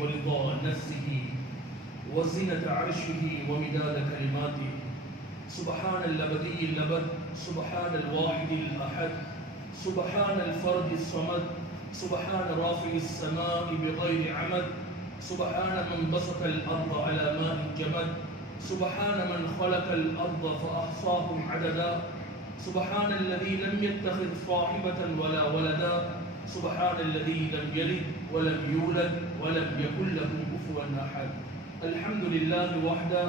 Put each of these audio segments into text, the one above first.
ورضا نفسه وزنة عرشه ومداد كلماته. سبحان الأبدي الأبد، سبحان الواحد الأحد، سبحان الفرد الصمد، سبحان رافع السماء بغير عمد، سبحان من بسط الأرض على ماء جمد، سبحان من خلق الأرض فأحصاهم عددا، سبحان الذي لم يتخذ صاحبة ولا ولدا، سبحان الذي لم يلد ولم يولد ولم يكن له كفوا أحد. الحمد لله وحده،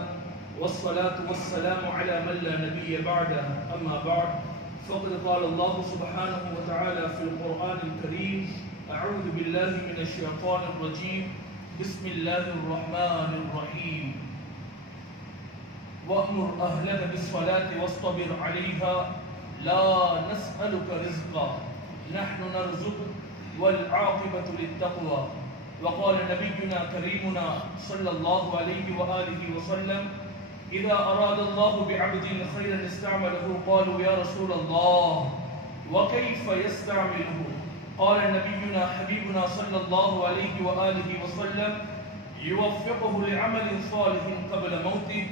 والصلاة والسلام على من لا نبي بعده. أما بعد، فقد قال الله سبحانه وتعالى في القرآن الكريم: أعوذ بالله من الشيطان الرجيم، بسم الله الرحمن الرحيم. وأمر أهلك بالصلاة واصطبر عليها لا نسألك رزقا نحن نرزقك والعاقبة للتقوى. وقال نبينا كريمنا صلى الله عليه وآله وسلم: إذا أراد الله بعبد خيرا استعمله قالوا يا رسول الله وكيف يستعمله؟ قال نبينا حبيبنا صلى الله عليه وآله وسلم: يوفقه لعمل صالح قبل موته،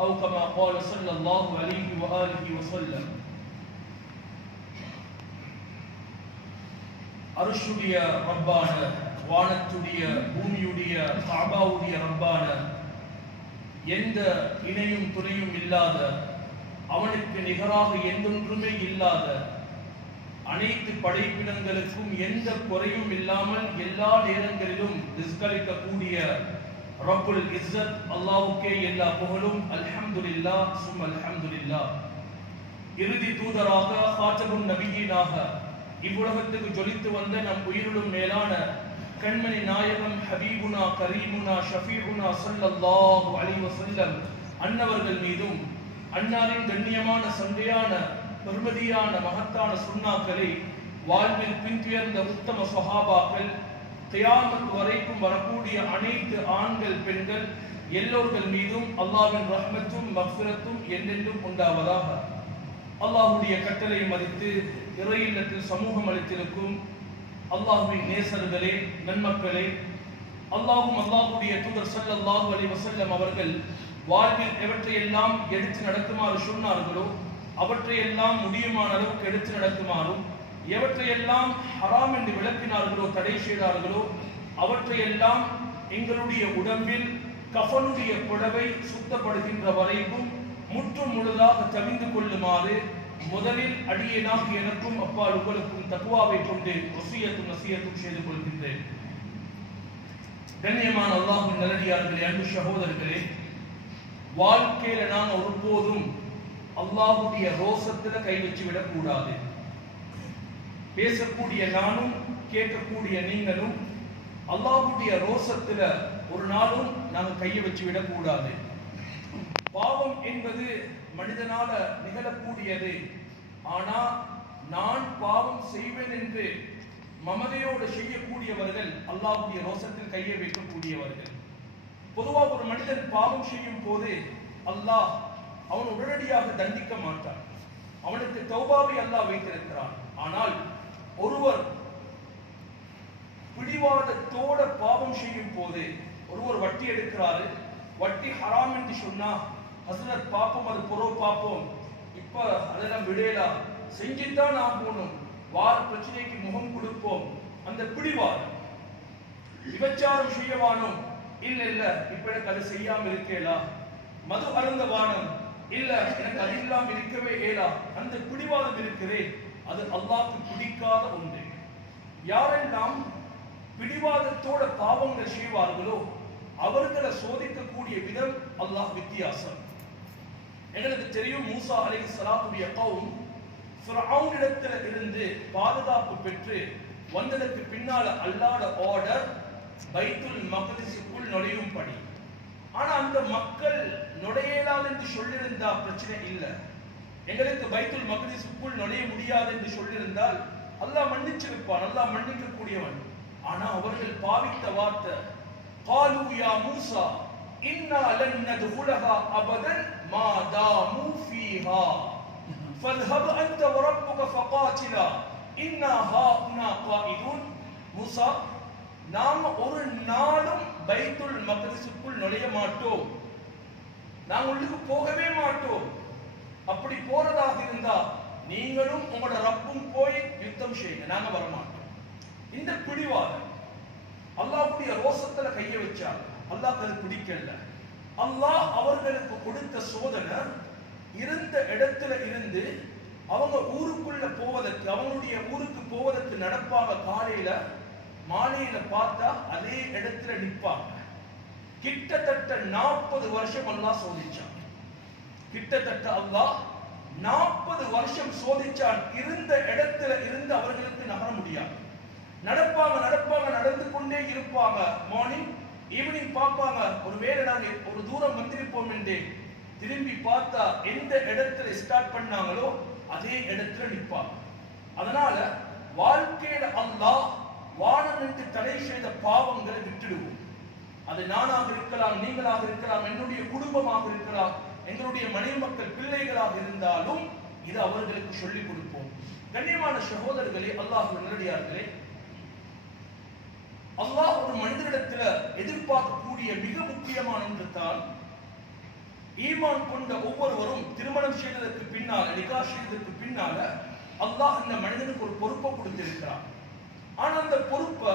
أو كما قال صلى الله عليه وآله وسلم. அருஷுடைய ரப்பான, வானத்துடைய பூமியுடைய காபாவுடைய ரப்பான, எந்த இணையும் துணையும் இல்லாத, அவனுக்கு நிகராக எந்தொன்றுமே இல்லாத, அனைத்து படைப்பினங்களுக்கும் எந்த குறையும் இல்லாமல் எல்லா நேரங்களிலும் ரிஸ்களிக்கக்கூடிய ரப்புல் இஸ்ஸத் அல்லாஹ்வுக்கே எல்லா புகழும். அல்ஹம்துலில்லாஹ் சும்ம அல்ஹம்துலில்லாஹ். இறுதி தூதராக ஃபாத்திமுன் நபியீனாக இவ்வுலகத்துக்கு ஜொலித்து வந்த நம் உயிரிலும் மேலான கண்மணி நாயகம் ஹபீபுனா கரீமுனா ஷஃபீஉனா ஸல்லல்லாஹு அலைஹி வஸல்லம் அன்னவர்கள் மீதும், அன்னாரின் கண்ணியமான சந்தையான பெருமதியான மகத்தான சுன்னாக்களை வாழ்வில் பின்துயர்ந்த உத்தம சஹாபாக்கள், கியாமத் வரைக்கும் வரக்கூடிய அனைத்து ஆண்கள் பெண்கள் எல்லோர்கள் மீதும் அல்லாஹ்வின் ரஹ்மத்தும் மக்ஃபிரத்தும் என்றென்றும் உண்டாவதாக. அல்லாஹ்வுடைய கட்டளை மதித்து இறை இல்லத்தில் சமூகம் அளித்திருக்கும் அல்லாஹ்வின் நேசர்களே, நன்மக்களே, அல்லாஹ்வும் அல்லாஹ்வுடைய தூதர் ஸல்லல்லாஹு அலைஹி வஸல்லம் அவர்கள் வாழ்வில் எவற்றையெல்லாம் எடுத்து நடக்குமாறு சொன்னார்களோ அவற்றையெல்லாம் முடியுமான அளவுக்கு எடுத்து நடக்குமாறும், எவற்றையெல்லாம் ஹராம் என்று விளக்கினார்களோ தடை செய்தார்களோ அவற்றையெல்லாம் எங்களுடைய உடம்பில் கஃனுடைய புடவை சுத்தப்படுகின்ற வரைக்கும் முற்றும் முழுதாக தவிந்து கொள்ளுமாறு முதலில் அடியேனாக எனக்கும் அப்பால் உங்களுக்கும் தக்வாவை கொண்டு வசியத்தும் நசியத்தும் செய்து கொள்கின்றேன். கண்ணியமான அல்லாஹ்வின் நல்லடியார்களே, அன்பு சகோதரர்களே, வாழ்க்கையில நான் ஒருபோதும் அல்லாஹ்வுடைய ரோசத்துல கை வச்சு விடக்கூடாது. பேசக்கூடிய நானும் கேட்கக்கூடிய நீங்களும் அல்லாஹ்வுடைய ரோசத்துல ஒரு நாளும் நாங்கள் கையை வச்சு விடக்கூடாது. பாவம் என்பது மனிதனால நிகழக்கூடியது. ஆனா நான் பாவம் செய்வேன் என்று மமதையோடு செய்யக்கூடியவர்கள் அல்லாஹ்வுடைய ரோசத்தில் கையை வைக்கக்கூடியவர்கள். பொதுவாக ஒரு மனிதன் பாவம் செய்யும் போது அல்லாஹ் அவன் உடனடியாக தண்டிக்க மாட்டான். அவனுக்கு தௌபாவை அல்லாஹ் வைத்திருக்கிறான். ஆனால் ஒருவர் பிடிவாதத்தோட பாவம் செய்யும் போது, ஒருவர் வட்டி எடுக்கிறாரு, வட்டி ஹராம் என்று சொன்னா ஹஸ்ரத் பாப்போம், அது பொறோ பாப்போம், இப்ப அதெல்லாம் விடையலாம், செஞ்சுதான் ஆகணும், வார பிரச்சனைக்கு முகம் கொடுப்போம், அந்த பிடிவாதம். விபச்சாரம் செய்யவானோம், இல்ல இல்ல இப்ப எனக்கு அது செய்யாம இருக்கேலா, மது அருந்த வானம், இல்ல எனக்கு அது இல்லாம இருக்கவே ஏலா, அந்த பிடிவாதம் இருக்கிறே, அது அல்லாஹ்வுக்கு பிடிக்காத ஒன்று. யாரெல்லாம் பிடிவாதத்தோட பாவங்கள் செய்வார்களோ அவர்களை சோதிக்கக்கூடிய விதம் அல்லாஹ் வித்தியாசம். எங்களுக்கு தெரியும், மூசா அலைஹிஸ்ஸலாத்துடைய கௌம் ஃபிரௌனிடத்துல இருந்து பாதுகாப்பு பெற்று வந்ததற்கு பின்னால அல்லாஹ்வோட ஆர்டர் பைத்துல் மக்திஸுக்குள் நுழையும்படி. ஆனா அந்த மக்கள் நுழையலாது என்று சொல்லியிருந்தா பிரச்சனை இல்லை. எங்களுக்கு பைத்துல் மக்திஸுக்குள் நுழைய முடியாது என்று சொல்லியிருந்தால் அல்லாஹ் மன்னிச்சிருப்பான், அல்லாஹ் மன்னிக்க கூடியவன். ஆனா அவர்கள் பாவித்த வார்த்தை, قالوا يا موسى إنا لن ندخلها أبدا ما داموا فيها فاذهب أنت وربك فقاتلا إنا هاهنا قائدون. மூசா, நாம் ஒரு நாளும் நுழைய மாட்டோம், நாங்கள் உள்ளுக்கு போகவே மாட்டோம். அப்படி போறதாக இருந்தா நீங்களும் உங்களோட ரப்பும் போய் யுத்தம் செய்யுங்க, நாங்க வரமாட்டோம். இந்த பிடிவாதம் அல்லாஹ்வுடைய ரோசத்துல கைய வச்சாங்க. அல்லாஹ் அது பிடிக்கல. அல்லாஹ் அவர்களுக்கு கொடுத்த சோதனை இருந்த இடத்துல இருந்து அவங்க ஊருக்குள்ள போவதற்கு, அவங்களுடைய ஊருக்கு போவதற்கு நடப்பாங்க. காலையில மாலையில பார்த்தா அதே இடத்துல நிற்பாங்க. கிட்டத்தட்ட 40 வருஷம் அல்லாஹ் சோதிச்சான். கிட்டத்தட்ட அல்லாஹ் 40 வருஷம் சோதிச்சான். இருந்த இடத்துல இருந்து அவர்களுக்கு நகர முடியாது. நடப்பாங்க நடந்து கொண்டே இருப்பாங்க. மார்னிங் ஈவினிங் பார்ப்பாங்க, ஒருவேளை நாங்க ஒரு தூரம் வந்திருப்போம் என்று திரும்பி பார்த்தா எந்த இடத்துல ஸ்டார்ட் பண்ணாங்களோ அதே இடத்துல நிற்பாங்க. அதனால வாழ்க்கையில அல்லாஹ் வானம் என்று தடை செய்த பாவங்களை விட்டுடுவோம். அது நானாக இருக்கலாம், நீங்களாக இருக்கலாம், என்னுடைய குடும்பமாக இருக்கலாம், எங்களுடைய மனைவி மக்கள் பிள்ளைகளாக இருந்தாலும் இது அவர்களுக்கு சொல்லிக் கொடுப்போம். கண்ணியமான சகோதரர்களே, அல்லாஹ் நல்லடியார்களே, அல்லாஹ் ஒரு மனிதனிடத்துல எதிர்பார்க்கக்கூடிய மிக முக்கியமான ஒன்று தான் ஈமான் கொண்ட ஒவ்வொருவரும் திருமணம் செய்ததற்கு பின்னால, நிகா செய்ததற்கு பின்னால அல்லாஹ் இந்த மனிதனுக்கு ஒரு பொறுப்பை கொடுத்திருக்கிறார். ஆனா அந்த பொறுப்பை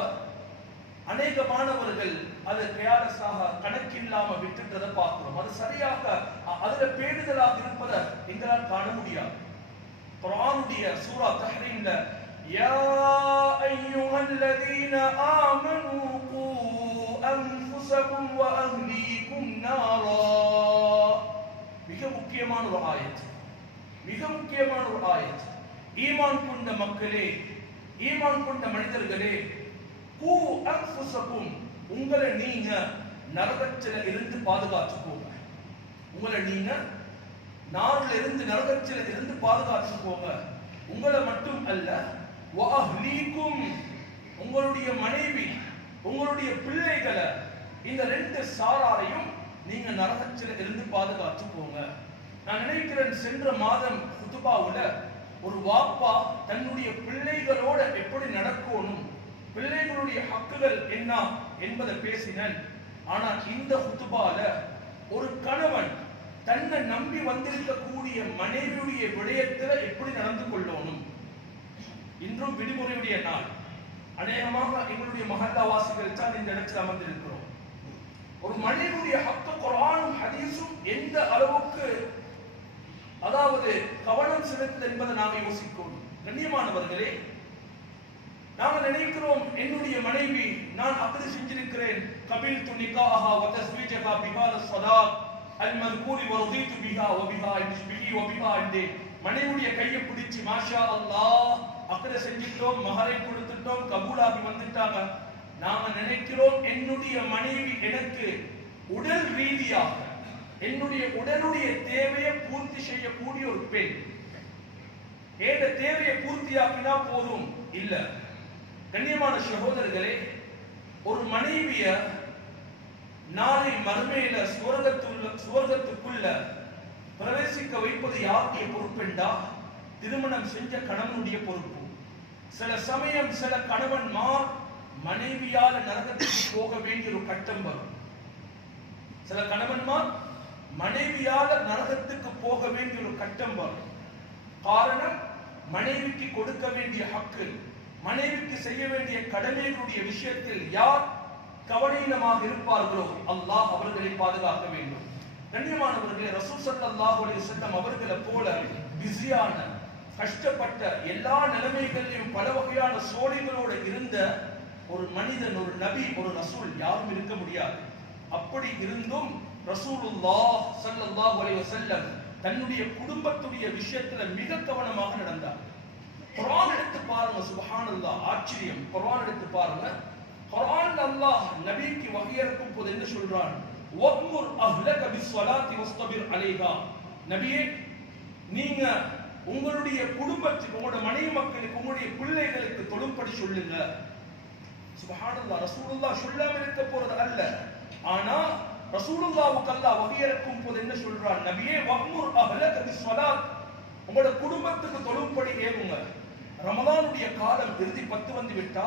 அநேகமானவர்கள் அது கேர்லெஸ்ஸாக கணக்கில்லாம விட்டுட்டதை பார்க்கிறோம். அது சரியாக அதுல பேணுதலாக இருப்பதை எங்களால் காண முடியாது. குர்ஆனுடைய சூரா தஹ்ரீம்ல யா அய்யுஹல்லதீன ஆமனூ கூ அன்ஃபுஸகும் வ அஹ்லீகும் நாரா, மிக முக்கியமான ஒரு ஆயத், மிக முக்கியமான ஒரு ஆயத். ஈமான் கொண்ட மக்களே, ஈமான் கொண்ட மனிதர்களே, கூ அன்ஃபுஸகும், உங்களை நீங்க நரகத்தில இருந்து பாதுகாத்துக்கோங்க. உங்களை நீங்க நாரில இருந்து நரகத்தில இருந்து பாதுகாத்துக்கோங்க. உங்களை மட்டும் அல்ல, வ அஹ்லீகும், உங்களுடைய மனைவி, உங்களுடைய பிள்ளைகளை, இந்த ரெண்டு சாராரையும் நீங்க நரகத்தில இருந்து பாதுகாத்துக்கோங்க. நான் நினைக்கிறேன் சென்ற மாதம் குதுபாவுல ஒரு வாப்பா தன்னுடைய பிள்ளைகளோட எப்படி நடக்கணும், பிள்ளைகளுடைய ஹக்குகள் என்ன என்பதை பேசினேன். ஆனா இந்த குதுபால ஒரு கணவன் தன்னை நம்பி வந்திருக்கக்கூடிய மனைவியுடைய விடயத்துல எப்படி நடந்து கொள்ளணும். இன்றும் விடுமுறையுடைய நாள், அநேகமாக எங்களுடைய மஹல்லாவாசிகள் தான் இந்த இடத்தில் அமர்ந்திருக்கிறோம். ஒரு மனைவியுடைய ஹக்கு குர்ஆனும் ஹதீஸும் எந்த அளவுக்கு அதாவது கவனம் செலுத்துது என்பதை நாங்கள் யோசிக்கணும். கண்ணியமானவர்களே, நாங்கள் நினைக்கிறோம் என்னுடைய மனைவி நான் அக்து செஞ்சிருக்கிறேன், கபில்து நிகாஹா வ தஸ்வீஜஹா பிஹாத ஸலாத் அல் மذ்கூரி வ ரதீது பிஹா வ பிஹா பிஹி வ பிஹா என்று மனைவியுடைய கையை பிடிச்சு மாஷா அல்லாஹ் அக்து செஞ்சிட்டோம், மஹரை கொடுத்துட்டோம், கபூலாகி வந்துட்டாங்க. நாம நினைக்கிறோம் என்னுடைய மனைவி எனக்கு உடல் ரீதியாக என்னுடைய உடலுடைய தேவையை பூர்த்தி செய்யக்கூடிய ஒரு பெண், ஏத தேவையை பூர்த்தியாக்கினா போதும். இல்ல கண்ணியமான சகோதரர்களே, ஒரு மனைவிய நாளை மறுமையில சுவர்க்கத்துக்குள்ள பிரவேசிக்க வைப்பது யாருடைய பொறுப்பெண்டா? திருமணம் செஞ்ச கணவனுடைய பொறுப்பு. சில சமயம் சில கணவன்மார் மனைவியால நரகத்துக்கு போக வேண்டிய ஒரு கட்டம் வரும். சில கணவன்மார் மனைவியால நரகத்துக்கு போக வேண்டிய ஒரு கட்டம் வரும். காரணம், மனைவிக்கு கொடுக்க வேண்டிய ஹக்கு, மனைவிக்கு செய்ய வேண்டிய கடமைகளுடைய விஷயத்தில் யார் கவனீனமாக இருப்பார்களோ அல்லாஹ் அவர்களை பாதுகாக்க வேண்டும். கண்ணியமானவர்களே, ரசூல் ஸல்லல்லாஹு அலைஹி வஸல்லம் அவர்களை போல பிஸியான, கஷ்டப்பட்ட, எல்லா நிலைமைகளிலும் பல வகையான சோழிகளோடு இருந்த ஒரு மனிதன், ஒரு நபி, ஒரு ரசூல் யாரும் இருக்க முடியாது. அப்படி இருந்தும் ரசூலுல்லாஹ் ஸல்லல்லாஹு அலைஹி வஸல்லம் தன்னுடைய குடும்பத்துடைய விஷயத்துல மிக கவனமாக நடந்தார். குர்ஆன் எடுத்து பாருங்க, சுப்ஹானல்லாஹ், ஆச்சரியம். குர்ஆன் எடுத்து பாருங்க. குர்ஆன் அல்லாஹ் நபிக்கு வஹி இறக்கும் போது என்ன சொல்றான்? வக்முர் அஹ்லக பிஸ்ஸலாத்தி வஸ்தபிர் அலைஹா. நபியே, நீங்க உங்களுடைய குடும்பத்துக்கு, உங்களுடைய மனைவி மக்களுக்கு, உங்களுடைய பிள்ளைகளுக்கு தொழும்படி சொல்லுங்க. சுப்ஹானல்லாஹ், ரசூலுல்லாஹ் சொல்லாம இருக்க போறது அல்ல. ஆனா ரசூலுல்லாஹ்வுக்கு அல்லாஹ் வஹி இறக்கும் போது என்ன சொல்றான்? நபியே, வக்முர் அஹ்லக பிஸ்ஸலாத், உங்களோட குடும்பத்துக்கு தொழும்படி ஏவுங்க. ரமலானுடைய காலம் இறுதி 10 வந்து விட்டா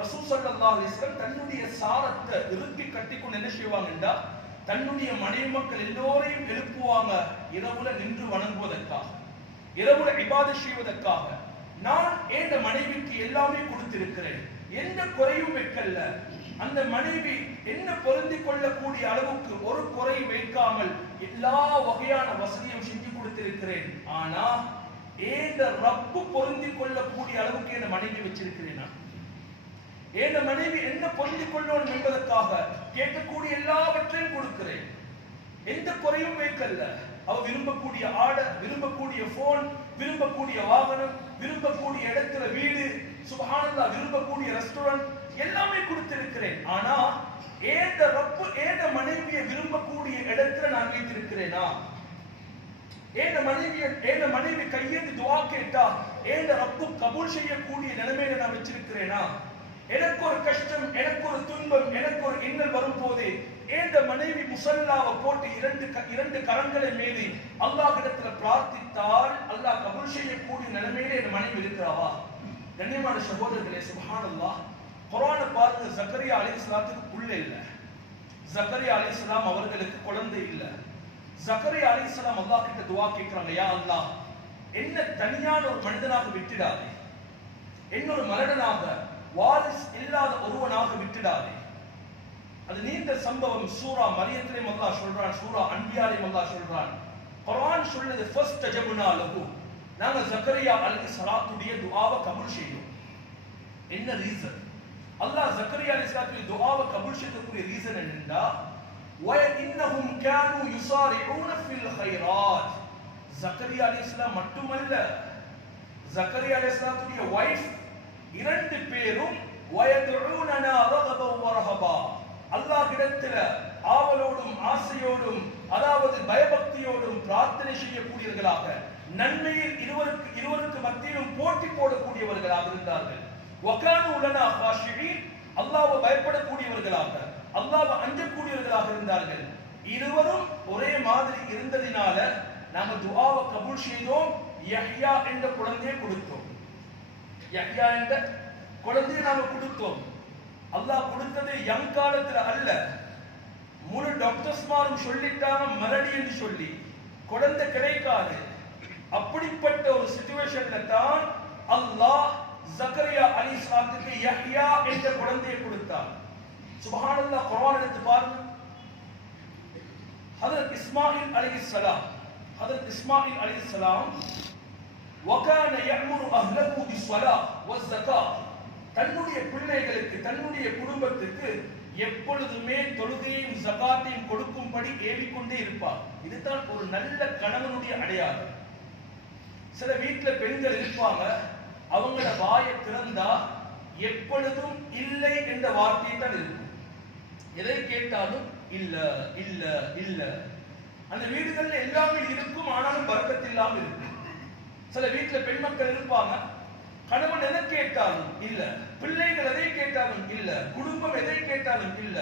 ரசூல் ஸல்லல்லாஹு அலைஹி வஸல்லம் தன்னுடைய சாரத்தை இறுக்கி கட்டிக்கொண்டு என்ன செய்வாங்கண்டா, தன்னுடைய மனைவி மக்கள் எல்லோரையும் எழுப்புவாங்க இரவுல நின்று வணங்குவதற்காக, இரவுல இபாதத் செய்வதற்காக. நான் என் மனைவிக்கு எல்லாமே கொடுத்திருக்கிறேன், எந்த குறையும் வைக்கல. அந்த மனைவி என்ன பொருந்திக் கொள்ளக்கூடிய அளவுக்கு ஒரு குறை வைக்காமல் எல்லா வகையான வசதியும் செஞ்சு கொடுத்திருக்கிறேன். ஆனா ஏந்த ரப்பு பொருந்திக் கொள்ளக்கூடிய அளவுக்கு என் மனைவி வச்சிருக்கிறேனா? என் மனைவி என்ன பொருந்திக் கொள்ளணும் என்பதற்காக கேட்கக்கூடிய எல்லாவற்றையும் கொடுக்கிறேன், எந்த குறையும் வைக்கல. அவ விரும்பக்கூடிய ஆடை, விரும்பக்கூடிய போன், விரும்பக்கூடிய வாகனம், விரும்பக்கூடிய இடத்துல வீடு, சுப்ஹானல்லாஹ், விரும்பக்கூடிய ரெஸ்டாரண்ட் எல்லாமே கொடுத்திருக்கிறேன். ஆனா ஏந்த ரப்பு ஏந்த மனைவியை விரும்பக்கூடிய இடத்துல நான் வைத்திருக்கிறேனா? ஏந்த மனைவி கையேந்து துஆ கேட்டா ஏந்த ரப்பு கபூல் செய்யக்கூடிய நிலைமையில நான் வச்சிருக்கிறேனா? எனக்கு ஒரு கஷ்டம், எனக்கு ஒரு துன்பம், எனக்கு ஒரு இன்னல் வரும் போது ஏந்த மனைவி முசல்லாவை போட்டு இரண்டு கரங்களை மீது அல்லாஹ்விடத்துல பிரார்த்தித்தால் அல்லாஹ் கபூல் செய்யக்கூடிய நிலைமையில என் மனைவி இருக்கிறாவா? கண்ணியமான சகோதரர்களே, சுப்ஹானல்லாஹ், குர்ஆனை பாருங்க. ஜக்கரியா அலைஹிஸ்ஸலாத்துக்கு புள்ள இல்ல, ஜக்கரியா அலைஹிஸ்ஸலாம் அவர்களுக்கு குழந்தை இல்ல. ஜக்கரியா அலைஹிஸ்ஸலாம் அல்லாஹ் கிட்ட துஆ கேட்கறாங்க, யா அல்லாஹ், என்ன தனியான ஒரு மனிதனாக விட்டுடாதே, என்னொரு மலடனாக வாரிஸ் இல்லாத ஒருவனாக விட்டுடாதே. அது நீண்ட சம்பவம். சூரா மரியத்திலே அல்லாஹ் சொல்றான், சூரா அன்பியாலே அல்லாஹ் சொல்றான். குர்ஆன் சொல்லுது, ஃபஸ்தஜப்னா லஹு, நாங்க ஜக்கரியா அலைஹிஸ்ஸலாத்துடைய துஆவை கபூல் செய்தோம். என்ன ரீசன்? அல்லாஹ் ஜக்கரியா அலைஹிஸ்ஸலாத்துடைய துஆவை கபூல் செய்ததுக்கு ரீசன் என்னன்னா, வ இன்னஹும் கானூ யுஸாரிஊன ஃபில் கைராத். ஜக்கரியா அலைஹிஸ்ஸலாம் மட்டுமல்ல, ஜக்கரியா அலைஹிஸ்ஸலாத்துடைய வைஃப் இரண்டு பேரும் வயதுஊனனா ரகபன் வ ரஹபா, அல்லாஹ்விடத்தில் ஆவலோடும் ஆசையோடும், அதாவது பயபக்தியோடும் பிரார்த்தனை செய்யக்கூடியவர்களாக, நன்மையில் இருவருக்கு மத்தியிலும் போட்டி போடக்கூடியவர்களாக இருந்தார்கள். வகானு லனா காஷிஈன், அல்லாஹ்வை பயப்படக்கூடியவர்களாக, அல்லாஹ்வை அஞ்சக்கூடியவர்களாக இருந்தார்கள். இருவரும் ஒரே மாதிரி இருந்ததினால நாம துஆவை கபூல் செய்தோம். யஹ்யா என்ற குழந்தையை கொடுத்தோம். யஹ்யா என்ற குழந்தையை நாம கொடுத்தோம். அல்லாஹ் கொடுத்தது யங் காலத்துல அல்ல. முழு டாக்டர்ஸ்மாரும் சொல்லிட்டாங்க மலடி என்று சொல்லி குழந்தை கிடைக்காது. அப்படிப்பட்ட ஒரு சிச்சுவேஷன்ல தான் அல்லாஹ் ஜக்கரியா அலைஹிஸ்ஸலாத்துக்கு யஹ்யா என்ற குழந்தையை கொடுத்தார். சுப்ஹானல்லாஹ், குர்ஆன் எடுத்து பாருங்க. ஹஜ்ரத் இஸ்மாயில் அலைஹிஸ்ஸலாம், ஹஜ்ரத் இஸ்மாயில் அலைஹிஸ்ஸலாம் வகான யஅமுரு அஹ்லஹு பிஸ்ஸலாஹ் வஸ்ஸகாத், தன்னுடைய பிள்ளைகளுக்கு, தன்னுடைய குடும்பத்துக்கு எப்பொழுதுமே தொழுகையும் ஜகாத்தையும் கொடுக்கும்படி ஏவிக்கொண்டே இருப்பார். இதுதான் ஒரு நல்ல கணவனுடைய அடையாளம். சில வீட்டுல பெண்கள் இருப்பாங்க, அவங்கள வாயை திறந்தா எப்பொழுதும் இல்லை என்ற வார்த்தை தான் இருக்கும். எதை கேட்டாலும் இல்ல இல்ல இல்ல. அந்த வீடுகள்ல எல்லாமே இருக்கும், ஆனாலும் பரக்கத் இல்லாம இருக்கும். சில வீட்டுல பெண் மக்கள் இருப்பாங்க, கணவன் எதை கேட்டாலும் இல்ல, பிள்ளைகள் எதை கேட்டாலும் இல்ல, குடும்பம் எதை கேட்டாலும் இல்ல.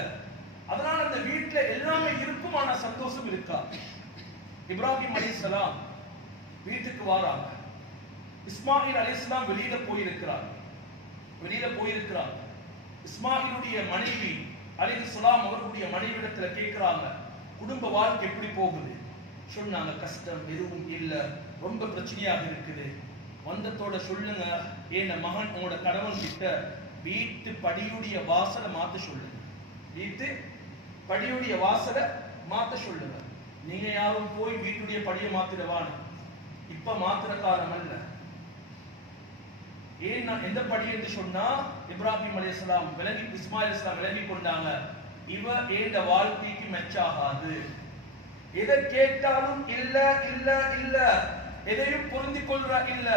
அதனால அந்த வீட்டுல எல்லாமே இருக்கும், ஆனா சந்தோஷம் இருக்கா. இப்ராஹிம் அலைஹிஸ்ஸலாம் வீட்டுக்கு வராங்க. இஸ்மாயில் அலைஹிஸ்ஸலாம் வெளியில போயிருக்கிறார். இஸ்மாயிலுடைய மனைவி அலைஹிஸ்ஸலாம் அவர்களுடைய மனைவிடத்துல கேட்கிறாங்க, குடும்ப வாழ்க்கை எப்படி போகுது? சொன்னாங்க, கஷ்டம் எதுவும் இல்ல, ரொம்ப பிரச்சனையாக இருக்குது. வந்தத்தோட சொல்லுங்க, ஏன் மகன் உங்களோட கணவன் கிட்ட வீட்டு படியுடைய வாசலை மாத்த சொல்லுங்க, வீட்டு படியுடைய வாசலை மாத்த சொல்லுங்க. நீங்க யாரும் போய் வீட்டுடைய படியை மாத்திடவான, இப்ப மாத்திர காலம் அல்ல. ஏன் நான் எந்த படி என்று சொன்னா, இப்ராஹிம் அலைஹிஸ்ஸலாம் இஸ்மாயில் அலைஹிஸ்ஸலாம் விளங்கி கொண்டாங்க, இவ ஏண்ட வாழ்க்கைக்கு மெச்சாகாது. எதை கேட்டாலும் இல்ல இல்ல இல்ல, எதையும் பொருந்திக் கொள்ற இல்ல.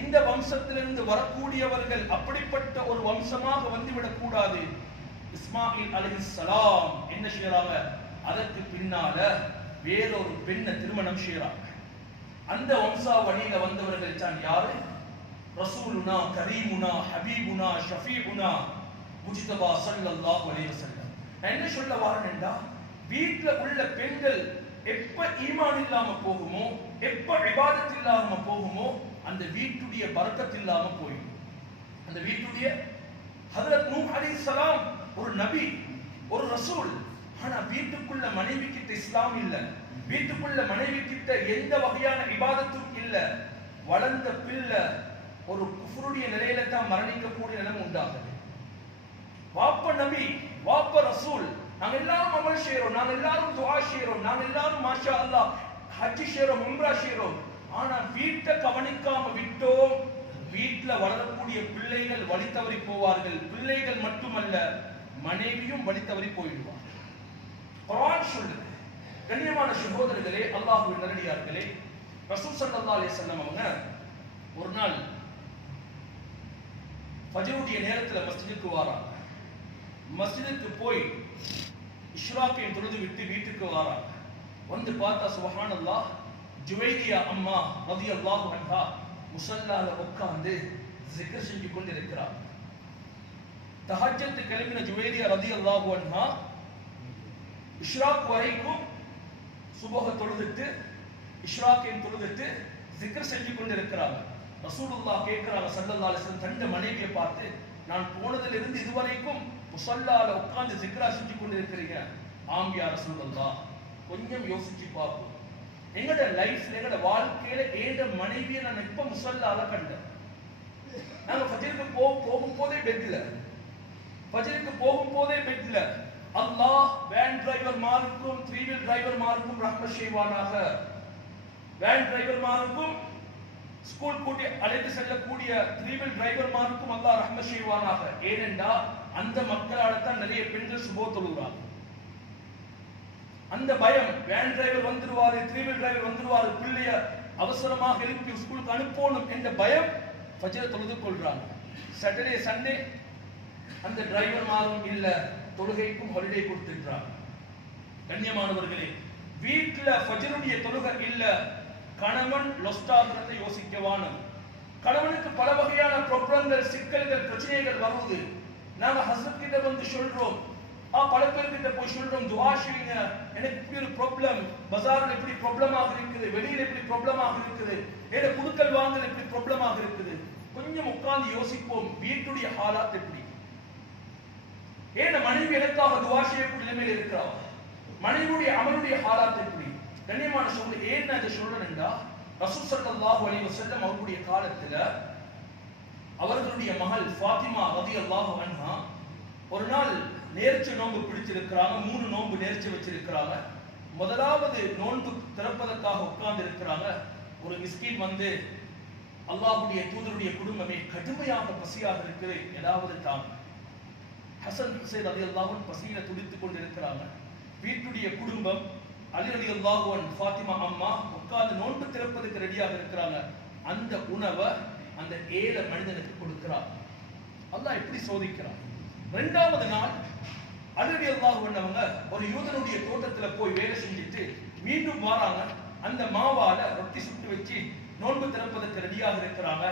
இந்த வம்சத்திலிருந்து வரக்கூடியவர்கள் அப்படிப்பட்ட ஒரு வம்சமாக வந்துவிடக் கூடாது. இஸ்மாயில் அலைஹிஸ்ஸலாம் என்ன செய்யறாங்க? அதற்கு பின்னால வேறொரு பெண்ணை திருமணம் செய்யறாங்க. அந்த வம்சாவளியில வந்தவர்கள் தான் யாரு? ரசூலுனா, கரீமுனா, ஹபீபுனா, ஷஃபீபுனா, முஜ்தபா ஸல்லல்லாஹு அலைஹி வஸல்லம். நான் என்ன சொல்ல வரேன்டா, வீட்ல உள்ள பெண்கள் எப்ப ஈமான் இல்லாம போகுமோ, எப்ப இபாதத் இல்லாம போகுமோ, அந்த வீட்டுடைய பரக்கத் இல்லாம போயிடும். அந்த வீட்டுடைய ஹஜ்ரத் நூஹ் அலைஹிஸ்ஸலாம் ஒரு நபி, ஒரு ரசூல். ஆனா வீட்டுக்குள்ள மனைவி கிட்ட இஸ்லாம் இல்ல, வீட்டுக்குள்ள மனைவி கிட்ட எந்த வகையான இபாதத்தும் இல்ல. வளர்ந்த பிள்ளை ஒரு குஃப்ருடைய நிலையில தான் மரணிக்கக்கூடிய நிலைமை உண்டாகுது. வாப்ப நபி, வாப்ப ரசூல், நாங்க எல்லாரும் அமல் செய்யறோம், நாங்க எல்லாரும் துஆ செய்யறோம், நாங்க எல்லாரும் மாஷா அல்லாஹ் ஹஜ் செய்யறோம், உம்ரா செய்யறோம். ஆனா வீட்டை கவனிக்காம விட்டோம், வீட்டுல வளரக்கூடிய பிள்ளைகள் வழி தவறி போவார்கள். பிள்ளைகள் மட்டுமல்ல, மனைவியும் வழி தவறி போயிடுவார். குர்ஆன் சொல்லுது. கண்ணியமான சகோதரர்களே, அல்லாஹ்வின் நல்லடியார்களே, ரசூல் ஸல்லல்லாஹு அலைஹி வஸல்லம் அவங்க ஒரு நாள் ஃபஜ்ருடைய நேரத்துல மஸ்ஜிதுக்கு வராங்க. மஸ்ஜிதுக்கு போய் இஷ்ராக்கை தொழுது விட்டு வீட்டுக்கு வராங்க. வந்து பார்த்தா சுப்ஹானல்லாஹ், ஜுவைரியா அம்மா ரலியல்லாஹு அன்ஹா முஸல்லால உட்கார்ந்து zikr செஞ்சு கொண்டிருக்கிறார். தஹஜ்ஜத் கிளம்பின ஜுவைரியா ரலியல்லாஹு அன்ஹா இஷ்ராக் வரைக்கும் சுபஹ தொழுதுட்டு இஷ்ராக்கை தொழுதுட்டு zikr செஞ்சு கொண்டிருக்கிறாங்க. ரசூலுல்லாஹ் கேட்கிறாங்க ஸல்லல்லாஹு அலைஹி வஸல்லம் தன்னுடைய மனைவியை பார்த்து, நான் போனதிலிருந்து இதுவரைக்கும் முஸல்லால உட்கார்ந்து zikr செஞ்சு கொண்டிருக்கிறீங்க? ஆம் யா ரசூலுல்லாஹ். கொஞ்சம் யோசிச்சு பார்ப்போம். எங்கட லைஃப்ல எங்கட வாழ்க்கையில ஏண்ட மனைவியை நான் எப்ப முஸல்லால கண்டேன்? நாங்க ஃபஜ்ருக்கு போகும்போதே பெட்ல, ஃபஜ்ருக்கு போகும்போதே பெட்ல அல்லாஹ் வேன் டிரைவர் மாருக்கும் 3 வீல் டிரைவர் மாருக்கும் ரஹ்மத் செய்வானாக. வேன் டிரைவர் மாருக்கும் ஸ்கூல் கூட்டி அழைத்து செல்லக்கூடிய 3 வீல் டிரைவர் மாருக்கும் அல்லாஹ் ரஹ்மத் செய்வானாக. ஏனென்றா அந்த மக்களால தான் நிறைய பெண்கள் சுபோ தொழுகிறாங்க. அந்த பயம், வேன் டிரைவர் வந்துருவாரு, 3 வீல் டிரைவர் வந்துருவாரு, பிள்ளைய அவசரமாக எழுப்பி ஸ்கூலுக்கு அனுப்பணும் என்ற பயம் ஃபஜ்ர் தொழுது கொள்றாங்க. சாட்டர்டே சண்டே அந்த டிரைவர் மாரும் இல்ல, தொழுகைக்கும் ஹாலிடே கொடுத்துட்டாங்க. கண்ணியமானவர்களே, வீட்டுல ஃபஜ்ருடைய தொழுகை இல்ல, கணவன் லொஸ்டாகிறதை யோசிக்கவான. கணவனுக்கு பல வகையான ப்ராப்ளங்கள், சிக்கல்கள், பிரச்சனைகள் வருது. நாங்க ஹஸ்பண்ட் கிட்ட வந்து சொல்றோம், பல பேர்கிட்ட போய் சொல்றோம், துஆ செய்யுங்க, எனக்கு இப்படி ஒரு ப்ராப்ளம், பஜார்ல இப்படி ப்ராப்ளமாக இருக்குது, வெளியில இப்படி ப்ராப்ளமாக இருக்குது, ஏதோ குடுக்கல் வாங்கல இப்படி ப்ராப்ளமாக இருக்குது. கொஞ்சம் உட்கார்ந்து யோசிப்போம், வீட்டுடைய ஹாலாத் எப்படி? ஏன் மனைவி எனக்காக துஆ செய்யக்கூடிய நிலைமையில் இருக்கிறா? மனைவியுடைய அமலுடைய ஹாலாத் எப்படி? கண்ணியமான சொல்ல ஏன் நான் இதை சொல்றேன்டா, ரசூல் ஸல்லல்லாஹு அலைஹி வஸல்லம் அவருடைய காலத்துல அவர்களுடைய மகள் ஃபாத்திமா ரலியல்லாஹு அன்ஹா ஒரு நாள் நேர்ச்சை நோன்பு பிடிச்சிருக்கிறாங்க. 3 நோன்பு நேர்ச்சை வச்சிருக்கிறாங்க. முதலாவது நோன்பு திறப்பதற்காக உட்கார்ந்து இருக்கிறாங்க. ஒரு மிஸ்கீன் வந்து, அல்லாஹ்வுடைய தூதருடைய குடும்பமே கடுமையாக பசியாக இருக்குது, ஏதாவது தான். ஹசன் ஹுசைன் ரலியல்லாஹு அன்ஹு பசியில துடித்துக் கொண்டிருக்கிறாங்க. வீட்டுடைய குடும்பம் அலி ரலியல்லாஹு அன்ஹு, ஃபாத்திமா அம்மா உட்கார்ந்து நோன்பு திறப்பதற்கு ரெடியாக இருக்கிறாங்க. அந்த உணவை அந்த ஏழை மனிதனுக்கு கொடுக்கிறார். அல்லாஹ் எப்படி சோதிக்கிறான்? 2வது நாள் அலி ரலியல்லாஹு அன்ஹு அவங்க ஒரு யூதனுடைய தோட்டத்துல போய் வேலை செஞ்சுட்டு மீண்டும் வராங்க. அந்த மாவால ரொட்டி சுட்டு வச்சு நோன்பு திறப்பதற்கு ரெடியாக இருக்கிறாங்க.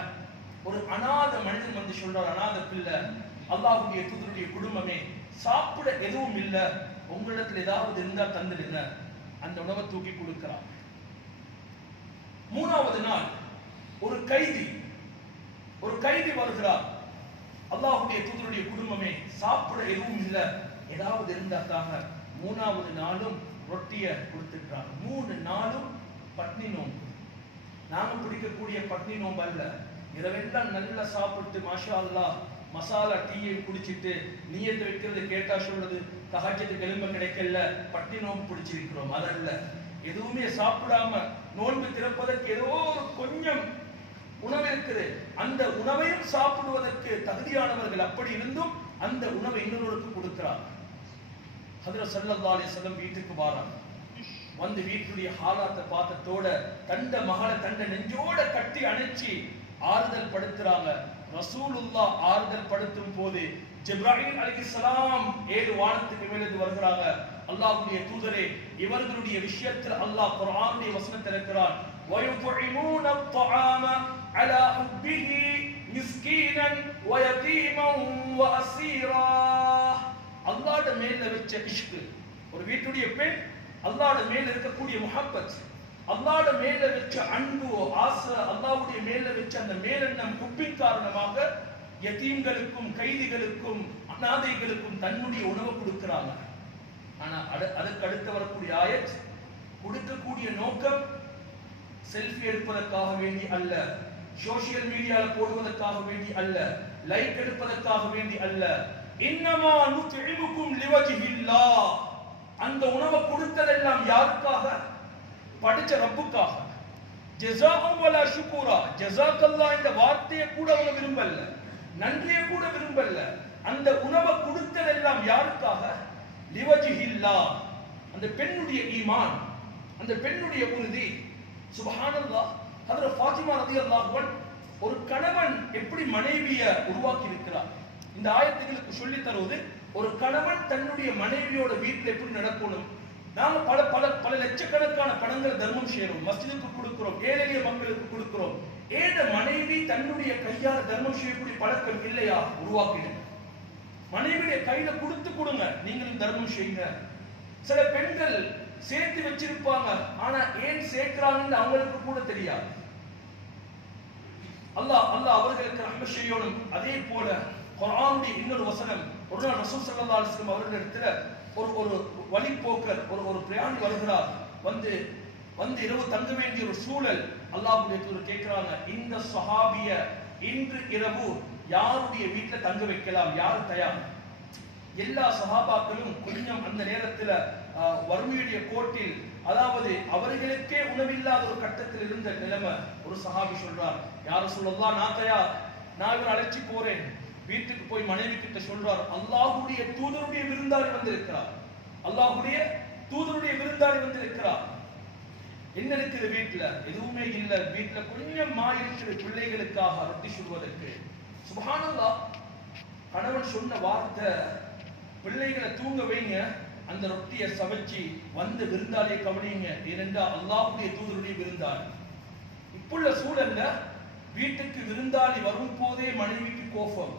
ஒரு அநாத மனிதன் வந்து சொல்றார், அநாத பிள்ளை, அல்லாஹ்வுடைய தூதருடைய குடும்பமே சாப்பிட எதுவும் இல்ல, உங்களிடத்தில் ஏதாவது இருந்தா தந்துடுங்க. அந்த உணவை தூக்கி கொடுக்கிறார். 3வது நாள் ஒரு கைதி வருகிறார். அல்லாஹ்வுடைய தூதருடைய குடும்பமே சாப்பிட எதுவும் இல்ல, ஏதாவது இருந்தா தாங்க. 3வது நாளும் ரொட்டியை கொடுத்துக்கிறாங்க. 3 நாளும் பட்னி நோன்பு. நாம பிடிக்கக்கூடிய பட்னி நோன்பு அல்ல. இரவெல்லாம் நல்லா சாப்பிட்டு மாஷா அல்லாஹ் மசாலா டீயை குடிச்சிட்டு நியத்தை வைக்கிறது கேட்டா சொல்றது தஹஜ்ஜுக்கு எலும்பு கிடைக்கல, பட்னி நோன்பு பிடிச்சிருக்கிறோம். அதல்ல, எதுவுமே சாப்பிடாம நோன்பு திறப்பதற்கு ஏதோ ஒரு கொஞ்சம் உணவு இருக்குது. அந்த உணவையும் சாப்பிடுவதற்கு தகுதியானவர்கள் அப்படி இருந்தும் அந்த உணவை இன்னொருவருக்கு கொடுக்கிறார். ஹஜ்ரத் ஸல்லல்லாஹு அலைஹி வஸல்லம் வீட்டுக்கு வராங்க. வந்து வீட்டுடைய ஹாலாத்தை பார்த்ததோட தண்ட மகளை தண்ட நெஞ்சோட கட்டி அணைச்சி ஆறுதல் படுத்துறாங்க. ரசூலுல்லாஹ் ஆறுதல் படுத்தும் போது ஜிப்ராயில் அலைஹிஸ்ஸலாம் 7 வானத்துக்கு மேலிருந்து வருகிறாங்க. அல்லாஹ்வுடைய தூதரே, இவர்களுடைய விஷயத்தில் அல்லாஹ் குர்ஆனுடைய வசனத்தை இருக்கிறான், وَيُطْعِمُونَ الطَّعَامَ عَلَى حُبِّهِ مِسْكِينًا وَيَتِيمًا وَأَسِيرًا. அல்லாஹ்வுடைய மேல வச்ச இஷ்க். ஒரு வீட்டுடைய பெண் அல்லாஹ்வுடைய மேல இருக்கக்கூடிய முஹப்பத், அல்லாஹ்வுடைய மேல வச்ச அன்பு, ஆசை, அல்லாஹ்வுடைய மேல வச்ச அந்த மேலெண்ணம் குப்பின் காரணமாக யதீம்களுக்கும் கைதிகளுக்கும் அநாதைகளுக்கும் தன்னுடைய உணவு கொடுக்கிறாங்க. ஆனா அதுக்கு அடுத்து வரக்கூடிய ஆயத், கொடுக்கக்கூடிய நோக்கம் செல்ஃபி எடுப்பதற்காக வேண்டி அல்ல, சோசியல் மீடியால போடுவதற்காக வேண்டி அல்ல, லைக் எடுப்பதற்காக வேண்டி அல்ல. இன்னமா நுத்இமுக்கும் லிவஜ்ஹில்லாஹ், அந்த உணவை கொடுத்ததெல்லாம் யாருக்காக? படிச்ச ரப்புக்காக. ஜஸாஅன் வலா ஷுக்கூரா, ஜஸாக்கல்லாஹ் என்ற வார்த்தையை கூட அவங்க விரும்பல, நன்றியை கூட விரும்பல. அந்த உணவை கொடுத்ததெல்லாம் யாருக்காக? லிவஜ்ஹில்லாஹ், அந்த பெண்ணுடைய ஈமான், அந்த பெண்ணுடைய உறுதி. சுப்ஹானல்லாஹ். ஹஜ்ரத் ஃபாத்திமா ரலியல்லாஹு அன்ஹா ஒரு கணவன் எப்படி மனைவியை உருவாக்கி இருக்கிறார், இந்த ஆயத்துகளுக்கு சொல்லி தருவது, ஒரு கணவன் தன்னுடைய மனைவியோட வீட்டில் எப்படி நடக்கணும். நாம பல பல பல லட்சக்கணக்கான பணங்களை தர்மம் செய்யறோம், மஸ்ஜிதுக்கு கொடுக்கிறோம், ஏழை எளிய மக்களுக்கு கொடுக்கிறோம். ஏத மனைவி தன்னுடைய கையால் தர்மம் செய்யக்கூடிய பழக்கம் இல்லையா? உருவாக்கிடுங்க. மனைவியுடைய கையில கொடுத்து கொடுங்க, நீங்களும் தர்மம் செய்யுங்க. சில பெண்கள் சேர்த்து வச்சிருப்பாங்க, ஆனா ஏன் சேர்க்கிறாங்கன்னு அவங்களுக்கு கூட தெரியாது. அல்லாஹ் அவர்களுக்கு ரஹ்மத் செய்யணும். அதே போல குர்ஆனுடைய இன்னொரு வசனம், ஒரு நாள் ரசூல் ஸல்லல்லாஹு அலைஹி வஸல்லம் அவர்களிடத்துல ஒரு வழிபோக்கர் ஒரு பிரயாணி வருகிறார். வந்து இரவு தங்க வேண்டிய ஒரு சூழல். அல்லாஹ்வுடைய தூதர் கேட்கிறாங்க, இந்த சஹாபிய இன்று இரவு யாருடைய வீட்டுல தங்க வைக்கலாம், யார் தயார்? எல்லா சஹாபாக்களும் கொஞ்சம் அந்த நேரத்துல வறுமையுடைய கோட்டில், அதாவது அவர்களுக்கே உணவில்லாத ஒரு கட்டத்தில் இருந்த நிலைமை. ஒரு சஹாபி சொல்றார், யார் ரசூலுல்லாஹ், நான் தயார், நான் இவர் அழைச்சி போறேன். வீட்டுக்கு போய் மனைவி கிட்ட சொல்றார், அல்லாஹ்வுடைய தூதருடைய விருந்தாளி வந்திருக்கிறார், அல்லாஹ்வுடைய தூதருடைய விருந்தாளி வந்திருக்கிறார். என்ன இருக்குது வீட்டுல? எதுவுமே இல்ல. வீட்டுல கொஞ்சம் இருக்கிற பிள்ளைகளுக்காக ரொட்டி சுடுவதற்கு. சுப்ஹானல்லாஹ். கணவன் சொன்ன வார்த்தை, பிள்ளைகளை தூங்க வைங்க, அந்த ரொட்டியை சமைச்சு வந்து விருந்தாளியை கவனிங்க, ஏனென்றால் அல்லாஹ்வுடைய தூதருடைய விருந்தாளி. இப்புள்ள சூழல்ல வீட்டுக்கு விருந்தாளி வரும் போதே மனைவிக்கு கோபம்,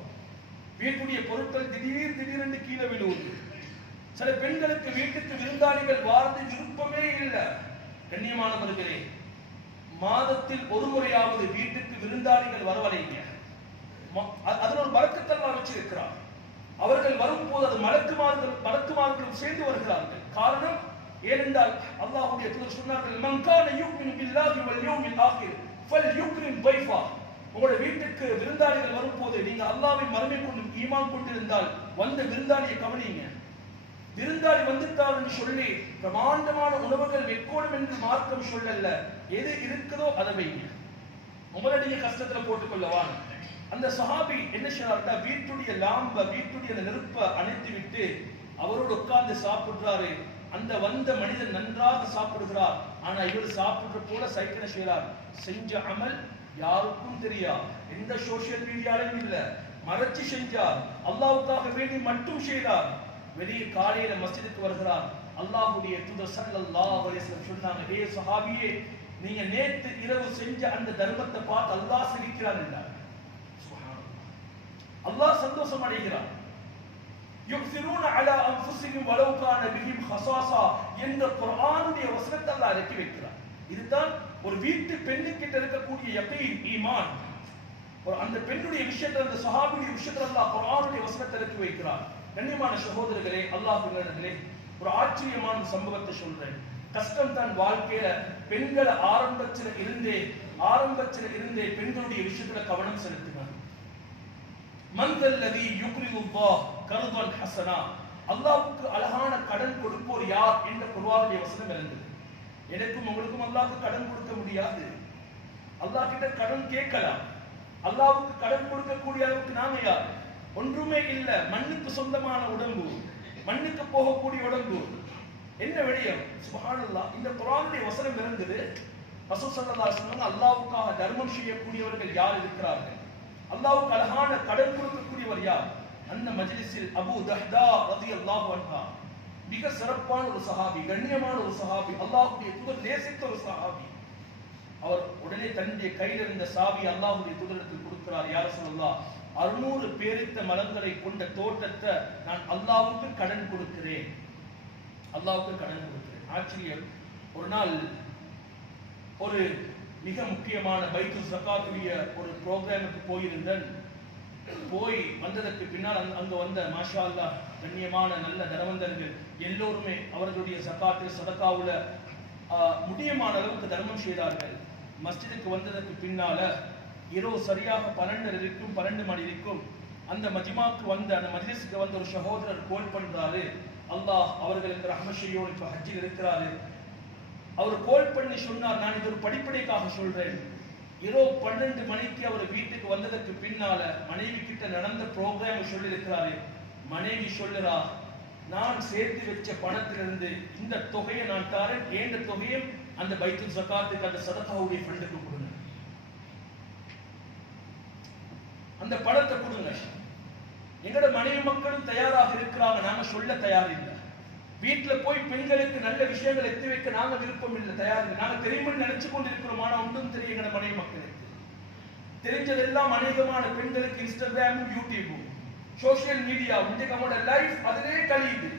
வீட்டுடைய பொருட்கள் திடீரென்று கீழே விழுவுது. சில பெண்களுக்கு வீட்டுக்கு விருந்தாளிகள் வாழ்ந்து விருப்பமே இல்லை. கண்ணியமானவர்களே, மாதத்தில் ஒரு முறையாவது வீட்டுக்கு விருந்தாளிகள் வரவழைங்க. அதுல ஒரு பரக்கத்தெல்லாம் வச்சிருக்கிறார். அவர்கள் வரும்போது அது மலக்குமார்களும் சேர்ந்து வருகிறார்கள். காரணம் ஏனென்றால் அல்லாஹ்வுடைய தூதர் சொன்னார்கள், மன் கான யுமினு பில்லாஹி வல் யௌமில் ஆகிர் ஃபல்யுக்ரிம் தைஃபா. உங்களுடைய வீட்டுக்கு விருந்தாளிகள் வரும்போது நீங்க அல்லாஹ்வை மறுமை கொண்டு ஈமான் கொண்டிருந்தால் வந்த விருந்தாளியை கவனிங்க. விருந்தாளி வந்துட்டார் என்று சொல்லி பிரமாண்டமான உணவுகள் வைக்கணும் என்று மார்க்கம் சொல்லல. எது இருக்குதோ அதை வைங்க. உங்களை நீங்க கஷ்டத்துல போட்டுக்கொள்ளவான். அந்த சஹாபி என்ன செய்யறாருன்னா, வீட்டுடைய வீட்டுடைய நெருப்பை அணைத்து விட்டு அவரோடு உட்கார்ந்து சாப்பிடுறாரு. அந்த வந்த மனிதன் நன்றாக சாப்பிடுகிறார். ஆனா இவர் சாப்பிடுற போல சைக்கிளை செய்யறார். செஞ்ச அமல் யாருக்கும் தெரியாது, எந்த சோசியல் மீடியாலும் இல்ல, மறைச்சு செஞ்சார். அல்லாஹ்வுக்காக வேண்டி மட்டும் செய்தார். வெளியே காலையில மஸ்ஜிதுக்கு வருகிறார். அல்லாஹ்வுடைய தூதர் ஸல்லல்லாஹு அலைஹி வஸல்லம் சொன்னாங்க, ஏ சஹாபியே, நீங்க நேத்து இரவு செஞ்ச அந்த தர்மத்தை பார்த்து அல்லாஹ் சிரிக்கிறான் என்றார். அல்லாஹ் சந்தோஷம் அடைகிறார். யுக்ஸிரூன அலா அன்ஃபுஸிஹிம் வலவ் கான பிஹிம் ஹஸாஸா என்ற குர்ஆனுடைய வசனத்தை அல்லாஹ் இறக்கி வைக்கிறார். இதுதான் ஒரு வீட்டு பெண்ணுக்கிட்ட இருக்கக்கூடிய யகீன், ஈமான். அந்த பெண்ணுடைய விஷயத்துல, அந்த சஹாபியுடைய விஷயத்துல அல்லாஹ் குர்ஆனுடைய வசனத்தை இறக்கி வைக்கிறார். கண்ணியமான சகோதரர்களே, அல்லாஹ்வினர்களே, ஒரு ஆச்சரியமான சம்பவத்தை சொல்றேன். கஷ்டம் தான் வாழ்க்கையில. பெண்களை ஆரம்பத்தில் இருந்தே பெண்களுடைய விஷயத்துல கவனம் செலுத்துங்க. மன்தல்லதி யுக்ரிதுல்லாஹ் கர்தன் ஹஸனா, அல்லாஹ்வுக்கு அழகான கடன் கொடுப்போர் யார் என்ற குர்ஆனுடைய வசனம் இருந்தது. எனக்கும் உங்களுக்கும் அல்லாஹ்வுக்கு கடன் கொடுக்க முடியாது. அல்லாஹ் கிட்ட கடன் கேட்கலாம். அல்லாஹ்வுக்கு கடன் கொடுக்கக்கூடிய அளவுக்கு நாம யார்? ஒன்றுமே இல்ல. மண்ணுக்கு சொந்தமான உடம்பு, மண்ணுக்கு போகக்கூடிய உடம்பு. என்ன விடயம்? சுப்ஹானல்லாஹ். இந்த குர்ஆனுடைய வசனம் இருந்தது. ரசூல் ஸல்லல்லாஹு அலைஹி வஸல்லம் அல்லாஹ்வுக்காக தர்மம் செய்யக்கூடியவர்கள் யார் இருக்கிறார்கள், அல்லாஹ்வுக்கு அழகான கடன் கொடுக்கக்கூடியவர் யார்? அந்த மஜ்லிஸில் அபூ தஹ்தா ரலியல்லாஹு அன்ஹா, மிக சிறப்பான ஒரு சஹாபி, கண்ணியமான ஒரு சஹாபி, அல்லாஹ்வுடைய தூதர் நேசித்த ஒரு சஹாபி. அவர் உடனே தன்னுடைய கையில் இருந்த சாவி அல்லாஹ்வுடைய தூதருக்கு கொடுக்கிறார். யா ரசூலல்லாஹ், 600 பேரித்த மரங்களை கொண்ட தோட்டத்தை நான் அல்லாஹ்வுக்கு கடன் கொடுக்கிறேன், அல்லாஹ்வுக்கு கடன் கொடுக்கிறேன். ஆச்சரியம். ஒரு நாள் ஒரு மிக முக்கியமான பைத்துல் ஸகாத்துடைய ஒரு ப்ரோக்ராமுக்கு போயிருந்தேன். போய் வந்ததற்கு பின்னால் அங்க வந்த மாஷா அல்லாஹ் கண்ணியமான நல்ல தர்மந்தர்கள் எல்லோருமே அவர்களுடைய ஜகாத்தில் சதகாவுல முடியமான அளவுக்கு தர்மம் செய்தார்கள். மஸ்ஜிதுக்கு வந்ததற்கு பின்னால இரவு சரியாக 12 மணி இருக்கும் அந்த மஜ்மாக்கு வந்த அந்த மஜ்லிஸுக்கு வந்த ஒரு சகோதரர் கோல் பண்றாரு. அல்லாஹ் அவர்களுக்கு ரஹ்மத் செய்யணும், இப்ப ஹஜ்ஜில் இருக்கிறாரு. அவர் கோல் பண்ணி சொன்னார், நான் இது ஒரு படிப்படைக்காக சொல்றேன். இரவு 12 மணிக்கு அவர் வீட்டுக்கு வந்ததற்கு பின்னால மனைவி கிட்ட நடந்த ப்ரோக்ராம் சொல்லி இருக்கிறாரு. மனைவி சொல்லுறா, நான் சேர்த்து வச்ச பணத்திலிருந்து இந்த தொகையை நான் தாரேன், ஏண்ட தொகையை அந்த பைத்துல் ஜகாத்துக்கு அந்த சதகாவுடைய ஃபண்டுக்கு கொடுங்க, அந்த பணத்தை கொடுங்க. எங்கட மனைவி மக்களும் தயாராக இருக்கிறாங்க, நாம சொல்ல தயார் இல்லை. வீட்டுல போய் பெண்களுக்கு நல்ல விஷயங்கள் எத்தி வைக்க நாங்க விருப்பம் இல்லை, தயார் இல்லை. நாங்க தெரியும்னு நினைச்சு கொண்டு இருக்கிறோம், ஆனா ஒன்றும் தெரியும் எங்கட மனைவி மக்களுக்கு. தெரிஞ்சதெல்லாம் அநேகமான பெண்களுக்கு இன்ஸ்டாகிராமும் யூடியூபும் சோசியல் மீடியா இன்றைக்கு அவங்களோட லைஃப் அதிலே கழியுது.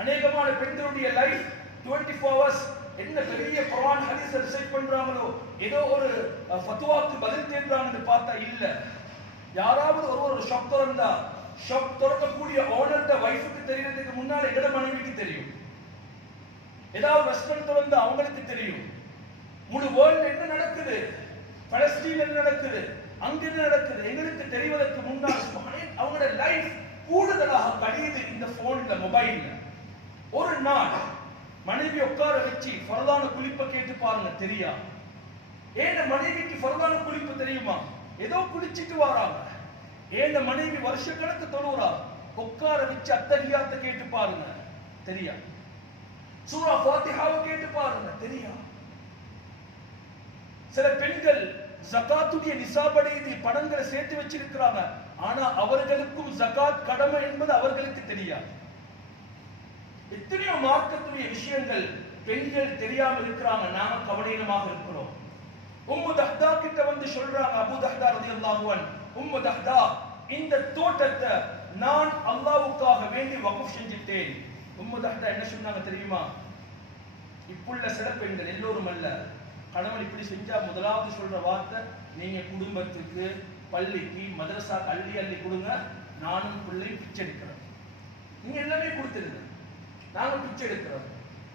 அநேகமான பெண்களுடைய லைஃப் 24 hours என்ன பெரிய குர்ஆன் ஹதீஸ் ரிசர்ச் பண்றாங்களோ, ஏதோ ஒரு ஃபத்வாக்கு பதில் தேடுறாங்கன்னு பார்த்தா இல்ல. யாராவது ஒரு ஷாப் திறந்தா ஷாப் திறக்கக்கூடிய ஓனர்ட வைஃபுக்கு தெரியறதுக்கு முன்னால எங்கட மனைவிக்கு தெரியும். ஏதாவது ரெஸ்டாரண்ட் திறந்தா அவங்களுக்கு தெரியும். முழு வேர்ல்ட் என்ன நடக்குது, பலஸ்தீன் என்ன நடக்குது, அங்க என்ன நடக்குது எங்களுக்கு தெரிவதற்கு முன்னால் அவங்களோட லைஃப் கூடுதலாக கழியுது இந்த போன்ல, மொபைல்ல. ஒரு நாள் மனைவி உட்கார வச்சு ஃபர்தான குளிப்ப கேட்டு பாருங்க, தெரியா? ஏன் மனைவிக்கு ஃபர்தான குளிப்பு தெரியுமா? ஏதோ குளிச்சிட்டு வராங்க. ஏன் மனைவி வருஷக்கணக்கு தொழுறா, உட்கார வச்சு அத்தஹியாத்தை கேட்டு பாருங்க, தெரியா? சூரா ஃபாத்திஹாவை கேட்டு பாருங்க, தெரியா? சில பெண்கள் ஜகாத்துடைய நிசாபடி பணங்களை சேர்த்து வச்சிருக்கிறாங்க, ஆனா அவர்களுக்கும் ஜகாத் கடமை என்பது அவர்களுக்கு தெரியாது. எத்தனையோ மார்க்கத்துடைய விஷயங்கள் பெண்கள் தெரியாம இருக்கிறாங்க, நாம கவனமாக இருக்கிறோம். உம்மு தஹ்தா கிட்ட வந்து சொல்றாங்க, அபூ தஹ்தா ரலியல்லாஹு அன்ஹு, உம்மு தஹ்தா, இந்த தோட்டத்தை நான் அல்லாஹ்வுக்காக வேண்டி வக்ஃப் செஞ்சிட்டேன். உம்மு தஹ்தா என்ன சொன்னாங்க தெரியுமா? இப்புள்ள சில பெண்கள், எல்லோரும் அல்ல, கணவன் இப்படி செஞ்சா முதலாவது சொல்ற வார்த்தை, நீங்க குடும்பத்துக்கு பள்ளிக்கு மதரசா அள்ளி அள்ளி கொடுங்க, நானும் பிள்ளையும் பிச்சை எடுக்கிறேன். நீங்க எல்லாமே கொடுத்துருங்க, நாங்க பிச்சை எடுக்கிறோம்.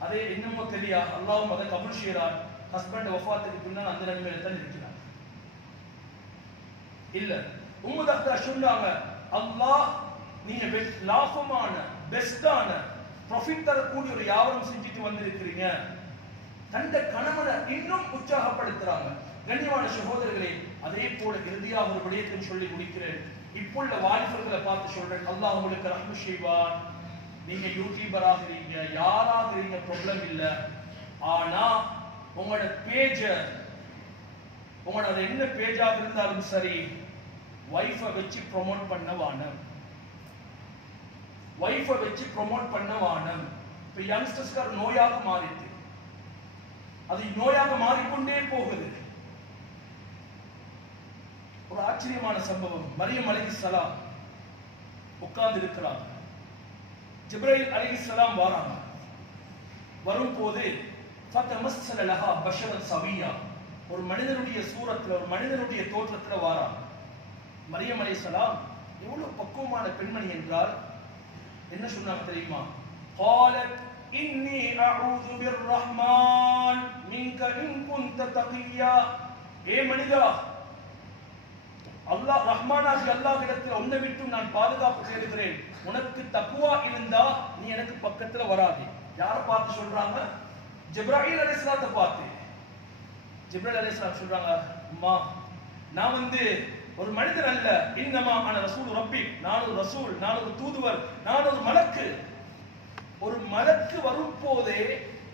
அதே என்னமோ தெரியா, அல்லாஹ்வும் அதை கபூல் செய்றார். ஹஸ்பண்ட் வஃபாத்துக்கு பின்னால் அந்த நிலைமையில தான் இருக்கிறார். இல்ல, உம்மு தஹ்தா சொன்னாங்க, அல்லாஹ் நீங்க லாபமான பெஸ்டான ப்ராஃபிட் தரக்கூடிய ஒரு வியாபாரம் செஞ்சுட்டு வந்திருக்கிறீங்க. தந்த கணவனை இன்னும் உற்சாகப்படுத்துறாங்க. கண்ணியமான சகோதரர்களே, அதே போல இறுதியாக ஒரு விடயத்தை சொல்லி முடிக்கிறேன். இப்புள்ள வாலிபர்களை பார்த்து சொல்றேன், அல்லாஹ் உங்களுக்கு ரஹ்மத் செய்வான். நீங்க யூடியூபர் ஆகிறீங்க, யாராகிறீங்க, ப்ராப்ளம் இல்ல. ஆனா உங்களோட பேஜ, உங்களோட என்ன பேஜாக இருந்தாலும் சரி, வைஃபை வச்சு ப்ரொமோட் பண்ண வானம், வைஃபை வச்சு ப்ரொமோட் பண்ண வானம். இப்ப யங்ஸ்டர்ஸ்க்கு நோயாக மாறிட்டு, அது நோயாக மாறிக்கொண்டே போகுது. ஒரு ஆச்சரியமான சம்பவம், மரியம் அலைஹிஸ்ஸலாம் உட்கார்ந்து இருக்கிறாங்க. ஜிப்ரீல் அலைஹிஸ்ஸலாம் வராங்க. வரும்போது ஃபதமஸ்ஸல லஹா பஷரன் சவியா, ஒரு மனிதனுடைய சூரத்துல, ஒரு மனிதனுடைய தோற்றத்துல வராங்க. மரியம் அலைஹிஸ்ஸலாம் எவ்வளவு பக்குவமான பெண்மணி என்றால் என்ன சொன்னாங்க தெரியுமா? قالت إني أعوذ بالرحمن منك إن كنت تقيا. ஏ மனிதா, அல்லாஹ் ரஹ்மானாகி அல்லாஹ்விடத்தில் உன்னை விட்டு நான் பாதுகாப்பு தேடுகிறேன். உனக்கு தக்வா இருந்தா நீ எனக்கு பக்கத்துல வராதே. யார பார்த்து சொல்றாங்க? ஜிப்ராயில் அலைஹிஸ்ஸலாத்தை பார்த்து. ஜிப்ராயில் அலைஹிஸ்ஸலாம் சொல்றாங்க, அம்மா நான் ஒரு மனிதன் அல்ல, இன்னமா அன ரசூல் ரப்பி, நான் ஒரு ரசூல், நான் ஒரு தூதுவர், நான் ஒரு மலக்கு. ஒரு மலக்கு வரும் போதே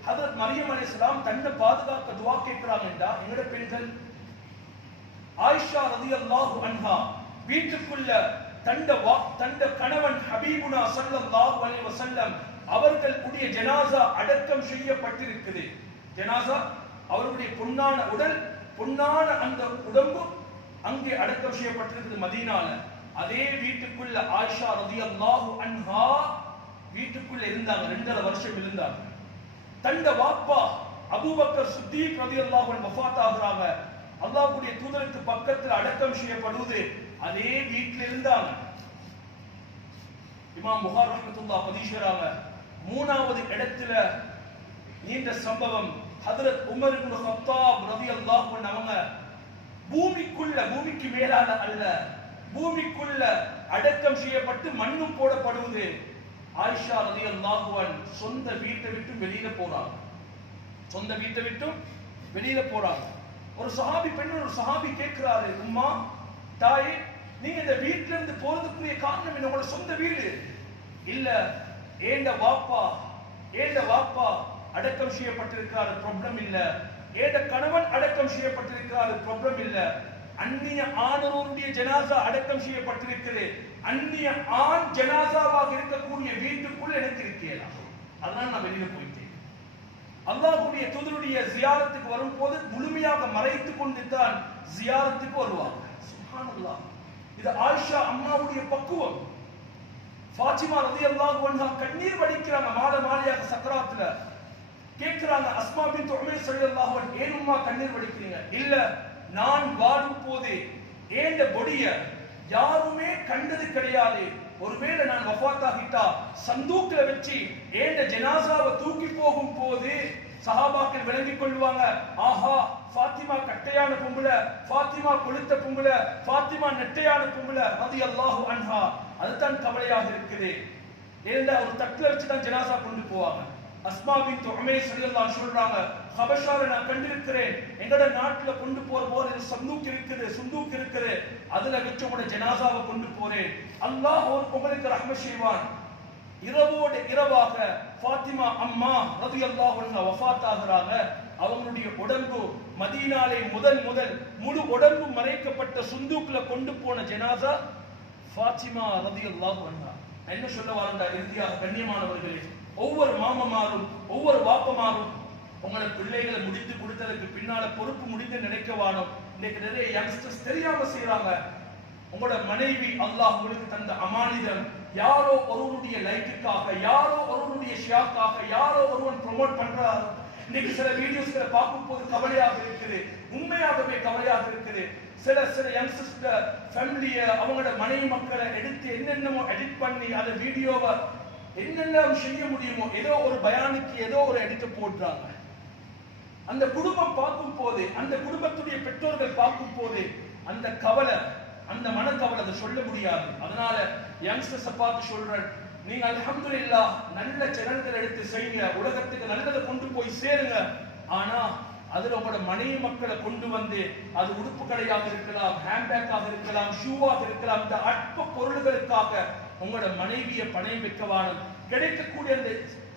ஹஜ்ரத் மரியம் அலைஹிஸ்ஸலாம் தன்னை பாதுகாக்க துஆ கேட்கிறாங்கடா. எங்கட பெண்கள் ஆயிஷா ரலியல்லாஹு அன்ஹா வீட்டுக்குள்ள தண்ட கணவன் ஹபீபுனா ஸல்லல்லாஹு அலைஹி வஸல்லம் அவர்களுடைய ஜனாஸா அடக்கம் செய்யப்பட்டிருக்குது. ஜனாஸா அவருடைய பொன்னான உடல், பொன்னான அந்த உடம்பு அங்கே அடக்கம் செய்யப்பட்டிருக்குது மதீனால. அதே வீட்டுக்குள்ள ஆயிஷா ரலியல்லாஹு அன்ஹா வீட்டுக்குள்ள இருந்தாங்க, 2.5 வருஷம் இருந்தாங்க. தண்ட வாப்பா அபூபக்கர் சித்தீக் ரலியல்லாஹு அன்ஹு வஃபாத் ஆகுறாங்க. அல்லாஹ்வுடைய தூதருக்கு பக்கத்தில் அடக்கம் செய்யப்படுவது அதே வீட்டில் இருந்தாங்க. இமாம் புகார் ரஹ்மத்துல்லாஹ் பதிவு செய்றாங்க, மூணாவது இடத்துல நீண்ட சம்பவம் ஹஜ்ரத் உமர் இப்னு கத்தாப் ரலியல்லாஹு அன்ஹு அவங்க பூமிக்கு மேலால அல்ல, பூமிக்குள்ள அடக்கம் செய்யப்பட்டு மண்ணும் போடப்படுவது. ஆயிஷா ரலியல்லாஹு அன்ஹா சொந்த வீட்டை விட்டு வெளியில போறாங்க. சொந்த வீட்டை விட்டு வெளியில போறாங்க. ஒரு சஹாபி பெண் ஒரு சஹாபி கேட்கிறாரு, உம்மா தாயே, நீங்க இந்த வீட்ல இருந்து போறதுக்குரிய காரணம் என்ன? உங்களோட சொந்த வீடு இல்ல, ஏண்ட வாப்பா அடக்கம் செய்யப்பட்டிருக்கிறாரு, ப்ராப்ளம் இல்ல. ஏண்ட கணவன் அடக்கம் செய்யப்பட்டிருக்கிறாரு, ப்ராப்ளம் இல்ல. அந்நிய ஆணவருடைய ஜனாசா அடக்கம் செய்யப்பட்டிருக்கிறது, அந்நிய ஆண் ஜனாசாவாக இருக்கக்கூடிய வீட்டுக்குள் எனக்கு இருக்கலாம், அதனால நான் வெளியில போயிட்டேன். அல்லாஹ்வுடைய தூதருடைய ஜியாரத்துக்கு வரும்போது முழுமையாக மறைத்துக் கொண்டு தான் ஜியாரத்துக்கு வருவாங்க. சுப்ஹானல்லாஹ். இது ஆயிஷா அம்மாவுடைய பக்குவம். ஃபாத்திமா ரலியல்லாஹு அன்ஹா கண்ணீர் வடிக்கிறாங்க, மாலையாக சக்கராத்துல கேட்கிறாங்க, அஸ்மா பின்த் உமைஸ் ரலியல்லாஹு அன்ஹா, ஏன் உம்மா கண்ணீர் வடிக்கிறீங்க? இல்ல, நான் வாடும் போது ஏண்ட பொடிய யாருமே கண்டது கிடையாது, ஒருவேளை நான் வஃபாத்தாகிட்டா சந்தூக்ல வச்சு ஏண்ட ஜனாசாவை தூக்கி போகும் போது சஹாபாக்கள் விளங்கிக் கொள்வாங்க, ஆஹா ஃபாத்திமா கட்டையான பொம்புல, ஃபாத்திமா கொளுத்த பொம்புல, ஃபாத்திமா நெட்டையான பொம்புல ரலியல்லாஹு அன்ஹா. அதுதான் கவலையாக இருக்குது. ஏண்டா ஒரு தட்டுல வச்சு தான் ஜனாசா கொண்டு போவாங்க. அஸ்மா பின்த் உமைஸ் ரலியல்லாஹு அன்ஹா சொல்றாங்க, ஹபஷால நான் கண்டிருக்கிறேன், எங்கட நாட்டுல கொண்டு போற சந்தூக் இருக்குது, அதுல வச்சு உங்களோட ஜனாசாவை கொண்டு போறேன். அல்லாஹ் உங்களுக்கு ரஹ்மத் செய்வான். இரவோட இரவாக ஃபாத்திமா அம்மா ரலியல்லாஹு அன்ஹா வஃபாத் ஆகுறாங்க. அவங்களுடைய உடம்பு மதீனாலே முதல் முழு உடம்பு மறைக்கப்பட்ட சுந்தூக்ல கொண்டு போன ஜனாசா ஃபாத்திமா ரலியல்லாஹு அன்ஹா. என்ன சொல்ல வரண்டா இறுதியாக கண்ணியமானவர்களே, ஒவ்வொரு மாமமாரும் ஒவ்வொரு வாப்பமாரும் உங்களை பிள்ளைகளை முடித்து கொடுத்ததுக்கு பின்னால பொறுப்பு முடிந்து நினைக்கவானோம். இன்னைக்கு நிறைய யங்ஸ்டர்ஸ் தெரியாம செய்யறாங்க. உங்களோட மனைவி அல்லாஹ் உங்களுக்கு தந்த அமானிதம், யாரோ ஒருவருடைய லைக்குக்காக, யாரோ ஒருவருடைய ஷியாக்காக, யாரோ ஒருவன் ப்ரொமோட் பண்றாரு. இன்னைக்கு சில வீடியோஸ்களை பார்க்கும் போது கவலையாக இருக்குது, உண்மையாகவே கவலையாக இருக்குது. சில யங்ஸ்டர்ஸ் ஃபேமிலிய அவங்களோட மனைவி மக்களை எடுத்து என்னென்னமோ எடிட் பண்ணி அந்த வீடியோவை என்னென்ன செய்ய முடியுமோ ஏதோ ஒரு பயானுக்கு ஏதோ ஒரு எடிட் போடுறாங்க. அந்த குடும்பம் பார்க்கும் போது, அந்த குடும்பத்துடைய பெற்றோர்கள் பார்க்கும் போது அந்த கவலை, அந்த மனக்கவலை அதை சொல்ல முடியாது. அதனால யங்ஸ்டர்ஸை பார்த்து சொல்றேன், நீங்க அல்ஹம்துலில்லாஹ் நல்ல சேனல்கள் எடுத்து செய்யுங்க, உலகத்துக்கு நல்லதை கொண்டு போய் சேருங்க. ஆனா அதுல உங்களோட மனைவி மக்களை கொண்டு வந்து அது உடுப்பு கடையாக இருக்கலாம், ஹேண்ட்பேக்காக இருக்கலாம், ஷூவாக இருக்கலாம், இந்த அற்ப பொருள்களுக்காக உங்களோட மனைவியை பணயம் வைக்கவானும், கிடைக்கக்கூடிய அந்த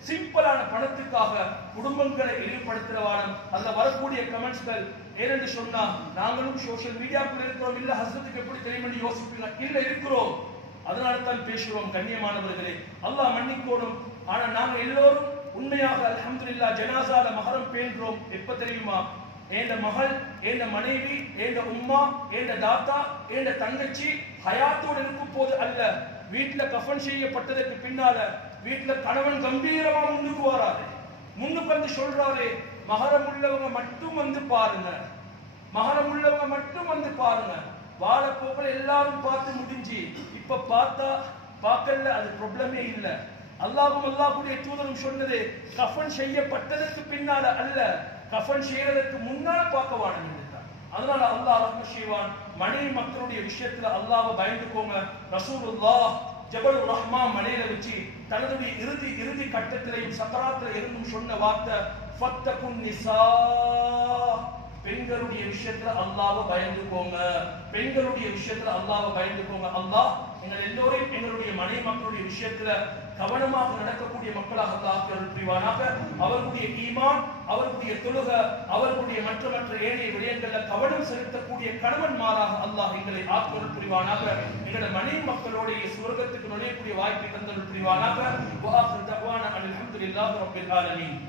சிம்பிளான பணத்துக்காக குடும்பங்களை இழிவுபடுத்துறவானும். அதுல வரக்கூடிய கமெண்ட்ஸ்கள் ஏனென்று சொன்னா, நாங்களும் சோசியல் மீடியாக்குள்ள இருக்கிறோம், இல்ல ஹஸ்ரத்துக்கு எப்படி தெரியும் யோசிப்பீங்க, இல்ல இருக்கிறோம், அதனால தான் பேசுறோம். கண்ணியமானவர்களே, அல்லாஹ் மன்னிக்கோடும். ஆனா நாங்க எல்லோரும் உண்மையாக அல்ஹம்துலில்லாஹ் ஜனாசால மஹரம் பேணுறோம். எப்ப தெரியுமா? ஏண்ட மகள், ஏண்ட மனைவி, ஏண்ட உம்மா, ஏண்ட தாத்தா, ஏண்ட தங்கச்சி ஹயாத்தோடு இருக்கும் போது அல்ல, வீட்டுல கஃபன் செய்யப்பட்டதற்கு பின்னால வீட்டுல கணவன் கம்பீரமா முன்னுக்கு வராரு, முன்னுக்கு வந்து சொல்றாரு, மஹரம் உள்ளவங்க மட்டும் வந்து பாருங்க, மஹரம் உள்ளவங்க மட்டும் வந்து பாருங்க. வாழ போக்கள் எல்லாரும் பார்த்து முடிஞ்சு இப்ப பார்த்தா பார்க்கல, அது ப்ராப்ளமே இல்ல. அல்லாஹ்வுடைய தூதரும் சொன்னது கஃபன் செய்யப்பட்டதற்கு பின்னால அல்ல, கஃபன் செய்யறதுக்கு முன்னால பார்க்க வாணும். அதனால அல்லாஹ் ரஹ்மத் செய்வான். மனைவி மக்களுடைய விஷயத்துல அல்லாஹ்வை பயந்துக்கோங்க. ரசூலுல்லாஹ் ஜபல் ரஹ்மா மலையில வச்சு தனதுடைய இறுதி கட்டத்திலையும் சக்கராத்துல இருந்தும் சொன்ன வார்த்தை ஃபத்தகுன் நிசா, பெண்களுடைய விஷயத்துல அல்லாஹ்வை பயந்துக்கோங்க, பெண்களுடைய விஷயத்துல அல்லாஹ்வை பயந்துக்கோங்க. அல்லாஹ் எங்கள் எல்லோரையும் எங்களுடைய மனைவி மக்களுடைய விஷயத்துல கவனமாக நடக்கக்கூடிய மக்களாக அல்லாஹ் அருள் புரிவானாக. அவர்களுடைய ஈமான், அவர்களுடைய தொழுகை, அவர்களுடைய மற்ற ஏனைய விடயங்கள்ல கவனம் செலுத்தக்கூடிய கணவன்மாராக அல்லாஹ் எங்களை ஆக்கருள் புரிவானாக. எங்களுடைய மனைவி மக்களோடைய சுவர்க்கத்துக்கு நுழையக்கூடிய வாய்ப்பை தந்தருள் புரிவானாக. வஆகிரு தஅவானா அல்ஹம்துலில்லாஹி ரப்பில் ஆலமீன்.